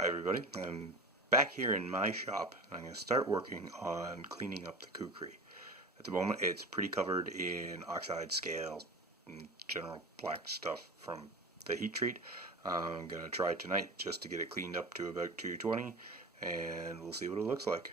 Hi everybody, I'm back here in my shop and I'm going to start working on cleaning up the Kukri. At the moment it's pretty covered in oxide scales and general black stuff from the heat treat. I'm going to try tonight just to get it cleaned up to about 220 and we'll see what it looks like.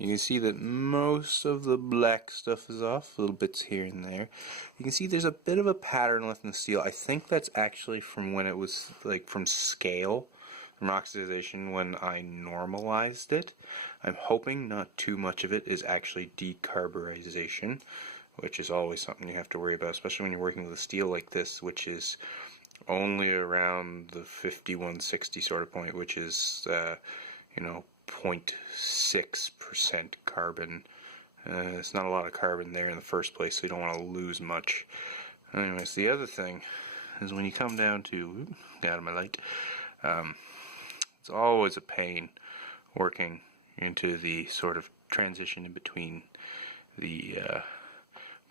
You can see that most of the black stuff is off, little bits here and there. You can see there's a bit of a pattern left in the steel. I think that's actually from when it was like from scale, from oxidization when I normalized it. I'm hoping not too much of it is actually decarburization, which is always something you have to worry about, especially when you're working with a steel like this, which is only around the 5160 sort of point, which is, 0.6% carbon. It's not a lot of carbon there in the first place, so you don't want to lose much. Anyways, the other thing is when you come down to, get out of my light, it's always a pain working into the sort of transition in between the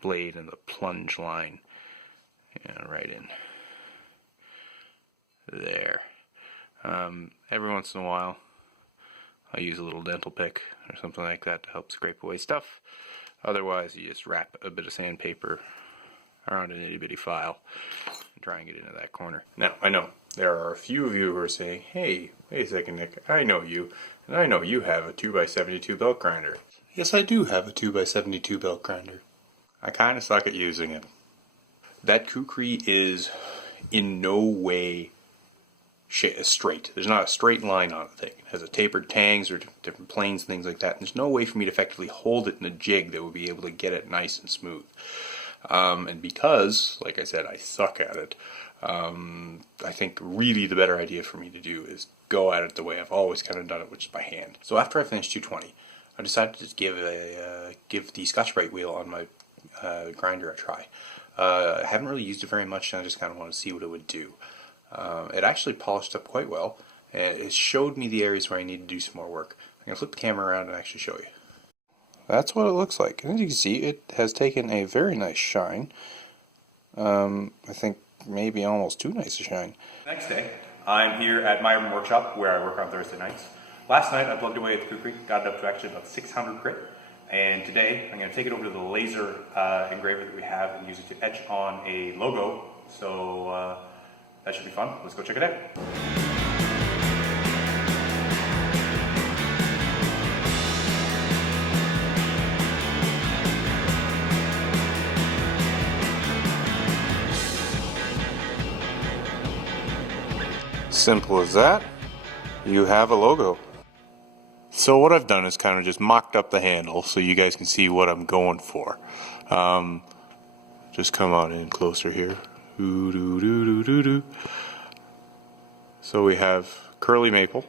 blade and the plunge line. Right in there. Every once in a while I use a little dental pick or something like that to help scrape away stuff. Otherwise, you just wrap a bit of sandpaper around an itty bitty file and try and get into that corner. Now, I know there are a few of you who are saying, hey, wait a second, Nick, I know you, and I know you have a 2x72 belt grinder. Yes, I do have a 2x72 belt grinder. I kind of suck at using it. That Kukri is in no way straight. There's not a straight line on the thing. It has a tapered tangs or different planes, things like that. And there's no way for me to effectively hold it in a jig that would be able to get it nice and smooth. And because, like I said, I suck at it, I think really the better idea for me to do is go at it the way I've always kind of done it, which is by hand. So after I finished 220, I decided to just give the Scotch-Brite wheel on my grinder a try. I haven't really used it very much, and I just kind of wanted to see what it would do. It actually polished up quite well, and it showed me the areas where I need to do some more work. I'm going to flip the camera around and actually show you. That's what it looks like. And as you can see, it has taken a very nice shine. I think maybe almost too nice a shine. Next day, I'm here at my urban workshop where I work on Thursday nights. Last night I plugged away at the Kukri, got it up to actually about 600 grit. And today I'm going to take it over to the laser engraver that we have and use it to etch on a logo. So that should be fun. Let's go check it out. Simple as that. You have a logo. So what I've done is kind of just mocked up the handle so you guys can see what I'm going for. Just come on in closer here. So we have curly maple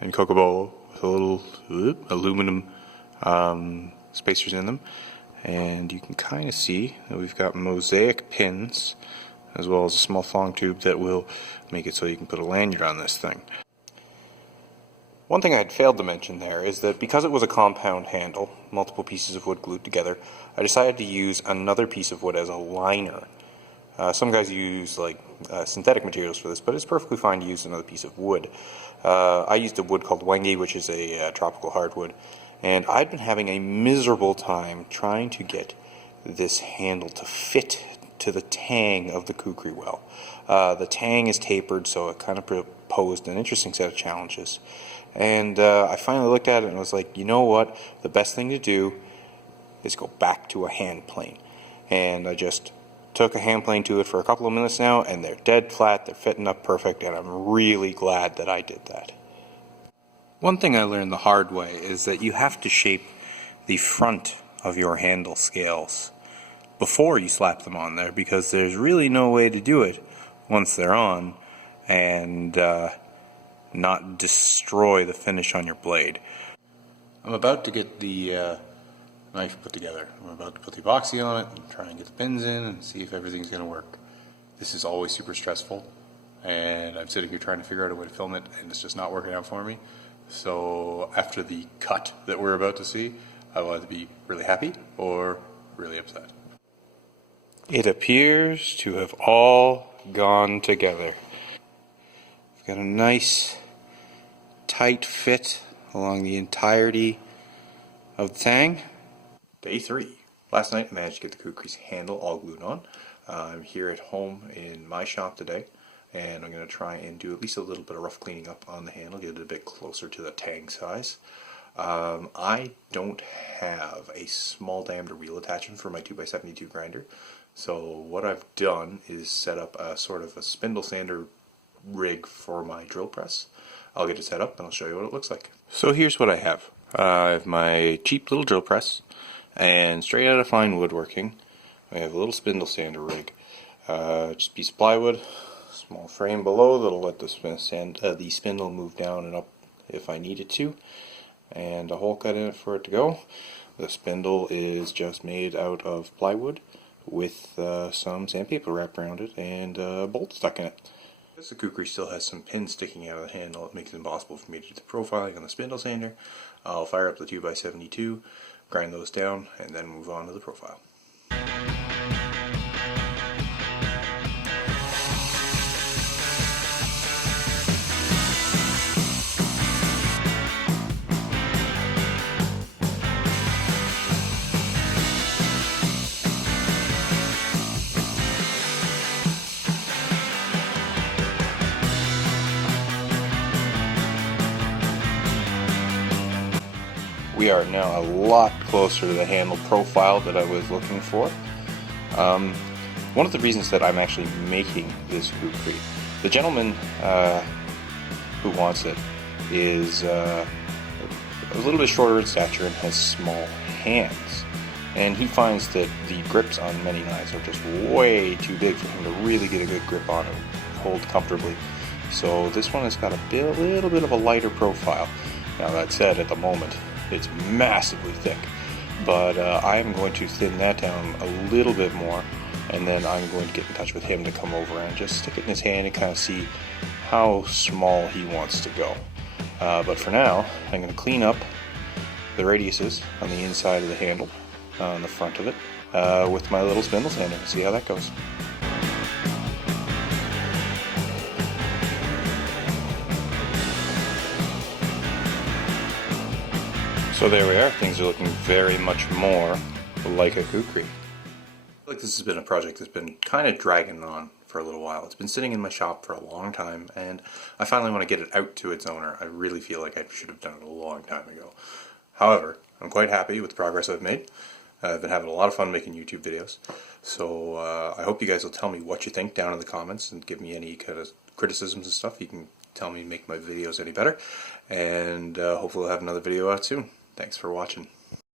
and cocobolo with a little aluminum spacers in them, and you can kind of see that we've got mosaic pins as well as a small thong tube that will make it so you can put a lanyard on this thing. One thing I had failed to mention there is that because it was a compound handle, multiple pieces of wood glued together, I decided to use another piece of wood as a liner. Some guys use synthetic materials for this, but it's perfectly fine to use another piece of wood. I used a wood called Wengi, which is a tropical hardwood, and I'd been having a miserable time trying to get this handle to fit to the tang of the Kukri well. The tang is tapered, so it kind of posed an interesting set of challenges. And I finally looked at it and was like, you know what? The best thing to do is go back to a hand plane. And I just took a hand plane to it for a couple of minutes now, and they're dead flat, they're fitting up perfect, and I'm really glad that I did that. One thing I learned the hard way is that you have to shape the front of your handle scales before you slap them on there, because there's really no way to do it once they're on, and not destroy the finish on your blade. I'm about to get the knife put together. I'm about to put the epoxy on it and try and get the pins in and see if everything's going to work. This is always super stressful, and I'm sitting here trying to figure out a way to film it, and it's just not working out for me. So after the cut that we're about to see, I will either be really happy or really upset. It appears to have all gone together. I've got a nice tight fit along the entirety of the tang. Day 3. Last night I managed to get the Kukri's handle all glued on. I'm here at home in my shop today, and I'm going to try and do at least a little bit of rough cleaning up on the handle, get it a bit closer to the tang size. I don't have a small diameter wheel attachment for my 2x72 grinder, so what I've done is set up a sort of a spindle sander rig for my drill press. I'll get it set up and I'll show you what it looks like. So here's what I have. I have my cheap little drill press, and straight out of fine woodworking, I have a little spindle sander rig. Just a piece of plywood, small frame below that'll let the spindle move down and up if I need it to, and a hole cut in it for it to go. The spindle is just made out of plywood with some sandpaper wrapped around it and a bolt stuck in it. Because the Kukri still has some pins sticking out of the handle, it makes it impossible for me to do the profiling on the spindle sander. I'll fire up the 2x72, grind those down, and then move on to the profile. We are now a lot closer to the handle profile that I was looking for. One of the reasons that I'm actually making this Kukri, the gentleman who wants it is a little bit shorter in stature and has small hands. And he finds that the grips on many knives are just way too big for him to really get a good grip on it, hold comfortably. So this one has got a little bit of a lighter profile. Now that said, at the moment, it's massively thick, but I am going to thin that down a little bit more, and then I'm going to get in touch with him to come over and just stick it in his hand and kind of see how small he wants to go. But for now, I'm going to clean up the radiuses on the inside of the handle, on the front of it, with my little spindle sander and see how that goes. So there we are, things are looking very much more like a Kukri. I feel like this has been a project that's been kind of dragging on for a little while. It's been sitting in my shop for a long time, and I finally want to get it out to its owner. I really feel like I should have done it a long time ago. However, I'm quite happy with the progress I've made. I've been having a lot of fun making YouTube videos, so I hope you guys will tell me what you think down in the comments and give me any kind of criticisms and stuff. You can tell me to make my videos any better, and hopefully we'll have another video out soon. Thanks for watching.